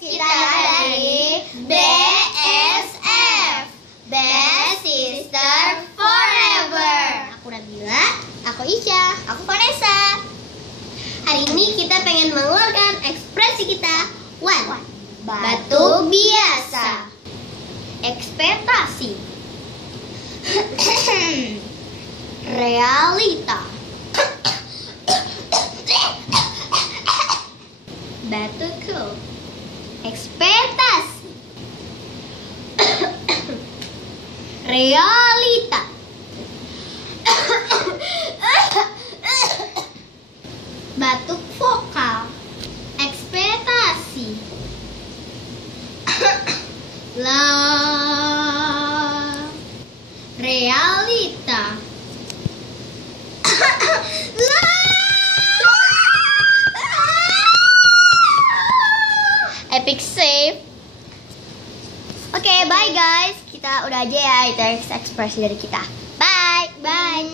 Kita dari BSF, Best Sister Forever. Aku Nabila, aku Isya, Aku Vanessa. Hari ini kita pengen mengeluarkan ekspresi kita. One, Batu biasa. ekspektasi. Realita. Batuku. Ekspektasi. Realita. Batuk vokal. Ekspektasi. Realita. Epic save. Oke, bye guys. Kita udah aja ya, itu ekspresi dari kita. Bye. Bye.